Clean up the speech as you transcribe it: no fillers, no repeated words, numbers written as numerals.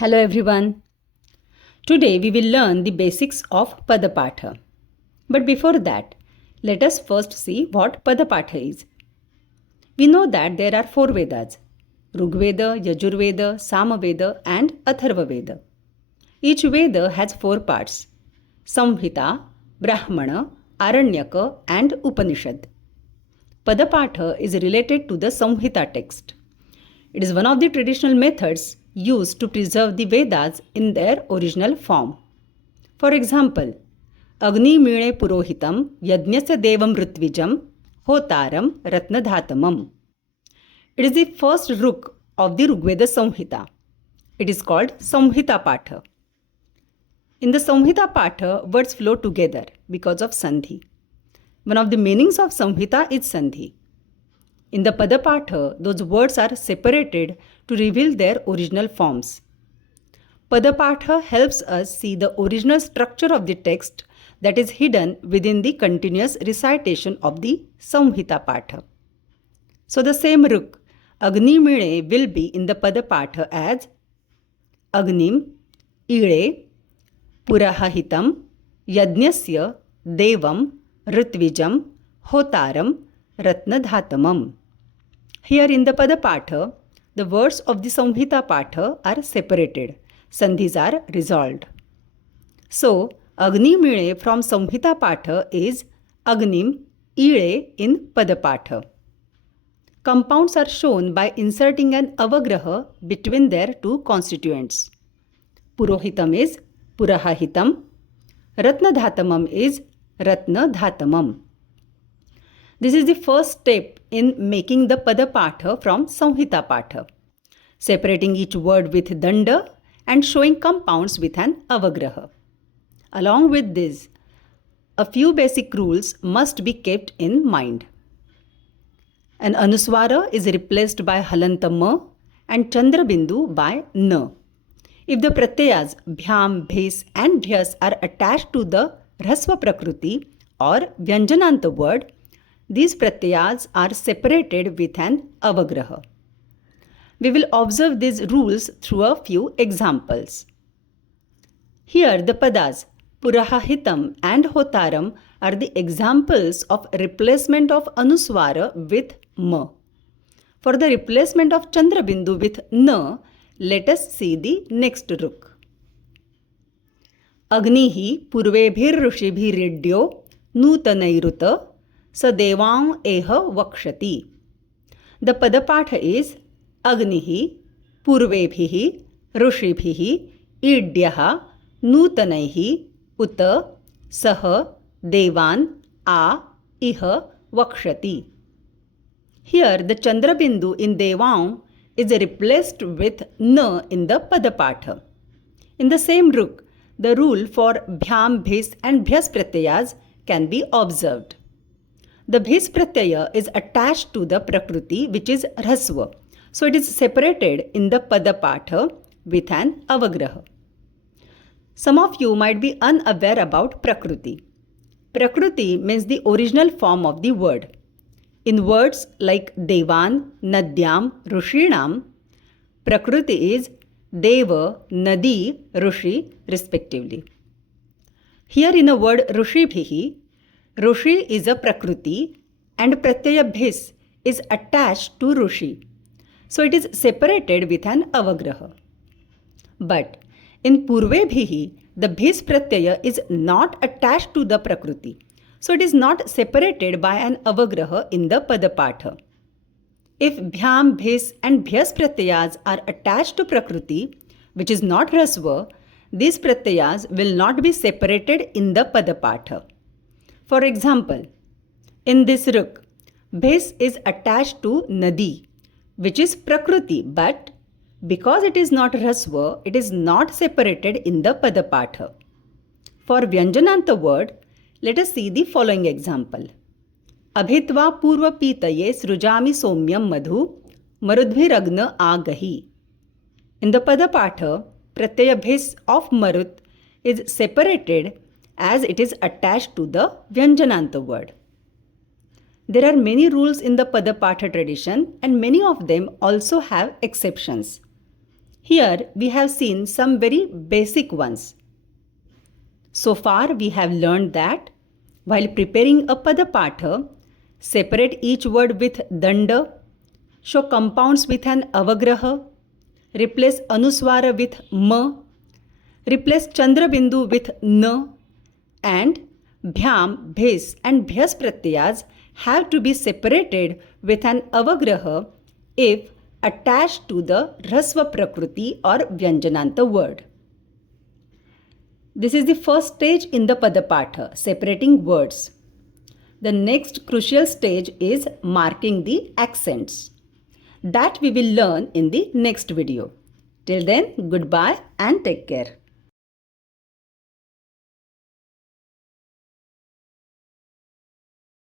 Hello everyone. Today we will learn the basics of Padapatha. But before that, let us first see what Padapatha is. We know that there are 4 Vedas: Rigveda, Yajurveda, Samaveda and Atharvaveda. Each Veda has 4 parts: Samhita, Brahmana, Aranyaka and Upanishad. Padapatha is related to the Samhita text. It is one of the traditional methods used to preserve the Vedas in their original form. For example, Agni Mine Purohitam Yajnasya Devam Ritwijam Hotaram Ratnadhatamam. It is the first ruk of the Rigveda Samhita. It is called Samhita Patha. In the Samhita Patha, words flow together because of Sandhi. One of the meanings of Samhita is Sandhi. In the Padapatha, those words are separated to reveal their original forms. Padapatha helps us see the original structure of the text that is hidden within the continuous recitation of the Samhita Patha. So the same ruk, Agni Mine, will be in the Padapatha as Agnim, Ire, Purahahitam, Yajnasya, Devam, Ritwijam, Hotaram, Ratnadhatamam. Here in the Padapatha, the words of the Samhita Patha are separated. Sandhis are resolved. So, Agni Mine from Samhita Patha is Agnim Ire in Padapatha. Compounds are shown by inserting an avagraha between their two constituents. Purohitam is Purahahitam. Ratnadhatamam is Ratnadhatamam. This is the first step in making the Padapatha from Samhita Patha, separating each word with danda and showing compounds with an avagraha. Along with this, a few basic rules must be kept in mind. An Anuswara is replaced by Halanta Ma and Chandrabindu by Na. If the pratyayas Bhyam, Bhis and Bhyas are attached to the Hrasva Prakruti or Vyanjananta word, these pratyayas are separated with an avagraha. We will observe these rules through a few examples. Here the padas Purahahitam and Hotaram are the examples of replacement of Anuswara with Ma. For the replacement of Chandrabindu with Na, let us see the next ruk. Agnihi purvebhir rushibhiridyo nutanairuta Sadevang eha vakshati. The Padapatha is Agnihi, Purvebhihi, Rushibhihi, Idyaha, Nutanaihi, Uta, Saha, Devan, A, Iha, Vakshati. Here the Chandrabindu in Devang is replaced with Na in the Padapatha. In the same ruk, the rule for Bhyam, Bhis and Bhyas pratyayas can be observed. The Bhis pratyaya is attached to the Prakruti which is Hrasva. So it is separated in the Padapatha with an avagraha. Some of you might be unaware about Prakruti. Prakruti means the original form of the word. In words like Devan, Nadyam, Rushinam, Prakruti is Deva, Nadi, Rushi respectively. Here in a word Rushibhihi, Rushi is a Prakruti and Pratyaya Bhis is attached to Rushi. So it is separated with an avagraha. But in Purvebhihi, the Bhis Pratyaya is not attached to the Prakruti. So it is not separated by an avagraha in the Padapatha. If Bhyam, Bhis and Bhyas Pratyayas are attached to Prakruti, which is not Hrasva, these Pratyayas will not be separated in the Padapatha. For example, in this ruk, Bhis is attached to Nadi, which is Prakruti, but because it is not Hrasva, it is not separated in the Padapatha. For Vyanjananta word, let us see the following example. Abhitva purva pitaye srujami somyam madhu marudbhiragna agahi. In the Padapatha, Pratyaya Bhis of Marut is separated as it is attached to the Vyanjananta word. There are many rules in the Padapatha tradition and many of them also have exceptions. Here we have seen some very basic ones. So far we have learned that while preparing a Padapatha, separate each word with danda, show compounds with an avagraha, replace anuswara with ma, replace chandrabindu with na, and bhyam, bhis and bhyas pratyayas have to be separated with an avagraha if attached to the Hrasva Prakriti or Vyanjananta word. This is the first stage in the Padapatha, separating words. The next crucial stage is marking the accents. That we will learn in the next video. Till then, goodbye and take care.